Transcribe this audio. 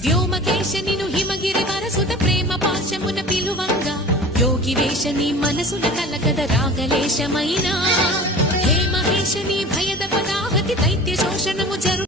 వ్యోమకేశనిను హిమగిరి వరసుత ప్రేమ పాశమున పిలువంగా యోగి వేషని మనసుల కలకద రాగలేశమైనా హే మహేశని భయద పదాహతి దైత్య శోషణము జరు